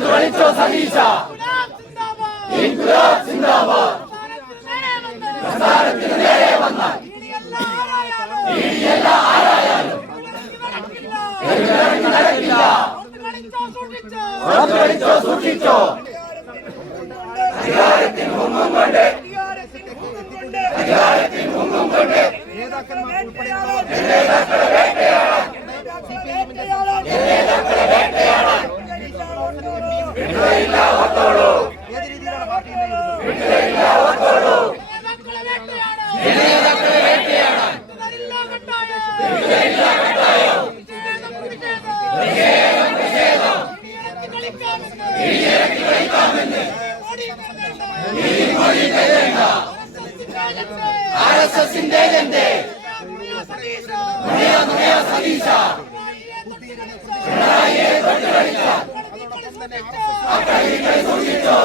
കളിച്ചോ സതീശ, ഇൻകുലാബ് സിന്ദാബാദ്. പ്രസ്ഥാനത്തിന് നേരെ വന്നാൽ ഇടിയല്ല ആരായാലും നടക്കില്ല. കളിച്ചോ സൂക്ഷിച്ചോ. അധികാരത്തിന് മുങ്ങും കൊണ്ട് നേതാക്കളെ വേട്ടയാടാൻ വിട്ടുകയില്ല. ഓർത്തോളൂ, വിട്ടുകയില്ല. ഓർത്തോളൂ, നേതാക്കളെ വേട്ടയാടാൻ വിട്ടുകയില്ല. കട്ടായോ നിഷേധം ഇടിയിറക്കി കളിക്കാമെന്ന് RSSന്റെ ഏജന്റ് സതീശ പിണറായിയെ തൊട്ട് കളിച്ച സൂക്ഷിച്ചോ.